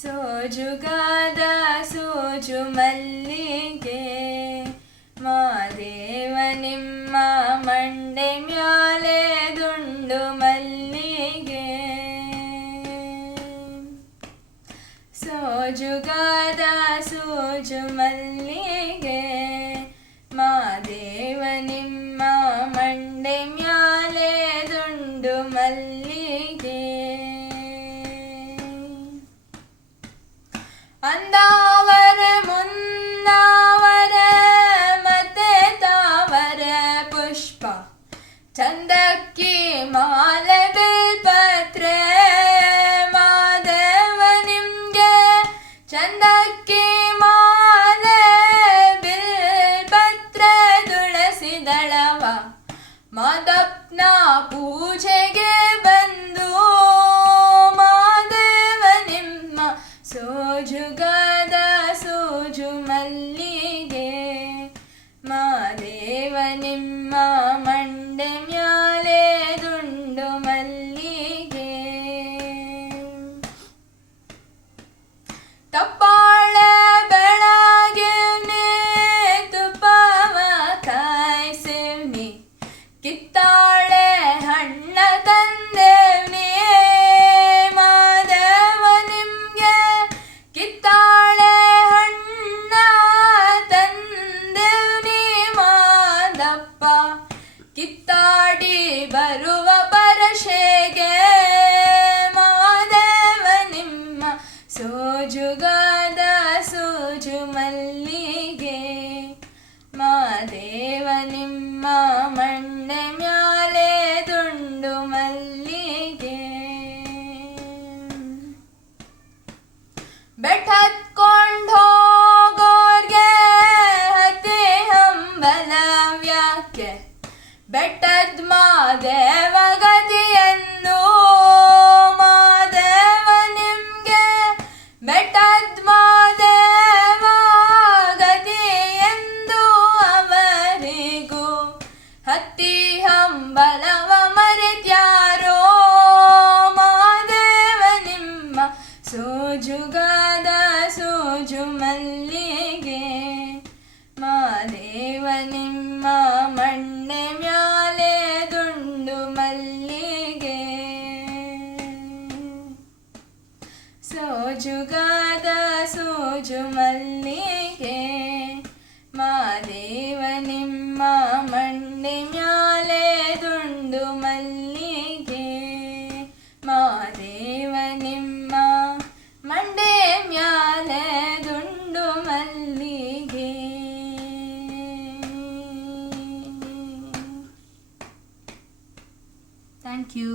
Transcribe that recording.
ಸೋಜುಗಾದ ಸೋಜು ಮಲ್ಲಿಗೆ ಮಾದೇವ ನಿಮ್ಮ ಮಂಡೆ ಮ್ಯಾಲೆ ದುಂಡು ಮಲ್ಲಿಗೆ. ಸೋಜುಗಾದ ಸೋಜು ಮಲ್ಲಿಗೆ ಮಾದೇವ ನಿಮ್ಮ ಮಂಡೆ ಮ್ಯಾಲೆ ದುಂಡು ಮಲ್ಲಿಗೆ. ಅಂದಾವರ ಮುಂದಾವರ ಮತ್ತೆ ತಾವರ ಪುಷ್ಪ ಚಂದಕ್ಕಿ ಮಾಲೆ ಬಿಲ್ಪತ್ರೆ ಮಾದೇವ ನಿಮ್ಗೆ ಚಂದಕ್ಕಿ ಮಾಲೆ ಬಿಲ್ಪತ್ರೆ ತುಳಸಿದಳವ ಮಾದಪ್ಪನ ಪೂಜೆಗೆ ಬಂದು ಮಾದೇವ ನಿಮ್ಮ ಸೋಜುಗಾದ ಸೋಜು ಮಲ್ಲಿಗೆ ಮಾದೇವ ನಿಮ್ಮ ಮಂಡೆ ಮ್ಯಾಲೆ ದುಂಡು ಮಲ್ಲಿಗೆ. ತಪ್ಪಾಳೆ ಬೆಳಗ್ಗೆ ತುಪ್ಪವ ಕಾಯಿಸಿವ್ನಿ ಕಿತ್ತಾಳೆ ಹಣ್ಣ ತಂದೇವ್ನಿ ಮಾದೇವ ನಿಮ್ಗೆ ಕಿತ್ತಾಳೆ ಹಣ್ಣ ತಂದೇವ್ನಿ ಮಾದಪ್ಪ ಕಿತ್ತಾಡಿ ಬರುವ ಪರಶೆಗೆ ಮಾದೇವ ನಿಮ್ಮ ಸೋಜುಗಾದ ಸೋಜು ಮಲ್ಲಿಗೆ ಮಾದೇವ ನಿಮ್ಮ ಮಂಡೆ ಮ್ಯಾಲೆ ದುಂಡು ಮಲ್ಲಿಗೆ. ಬೆಟ್ಟ ಹತ್ಕೊಂಡ್ ಹೋಗೋರ್ಗೆ ಹತ್ತಿ ಹಂಬಲವ್ಯಾಕೆ ಬೆಟ್ಟದ ಮಾದೇವ ಗತಿಯನ್ನು ಮಾದೇವ ನಿಮ್ಗೆ ಬೆಟ್ಟದ ಮಾದೇವ ಗತಿ ಎಂದು ಅವರಿಗೂ ಹತ್ತಿ ಹಂಬಲವ ಮರೆತ್ಯಾರೋ ಮಾದೇವ ನಿಮ್ಮ ಸೋಜುಗಾದ ಸೋಜು ಮಲ್ಲಿಗೆ ಮಾದೇವ ನಿಮ್ಮ ಮಂಡೆ ಮ್ಯಾಲೆ ದುಂಡು ಮಲ್ಲಿಗೆ. ಸೋಜುಗಾದ ಸೋಜು ಮಲ್ಲಿಗೆ ಮಾದೇವ ನಿಮ್ಮ ಮಂಡೆ ಮ್ಯಾಲೆ ದುಂಡು ಮಲ್ಲಿಗೆ ಮಾದೇವ ನಿಮ್ಮ ಮಂಡೆ ಮ್ಯಾಲೆ ದುಂಡು ಮಲ್ಲಿಗೆ. Thank you.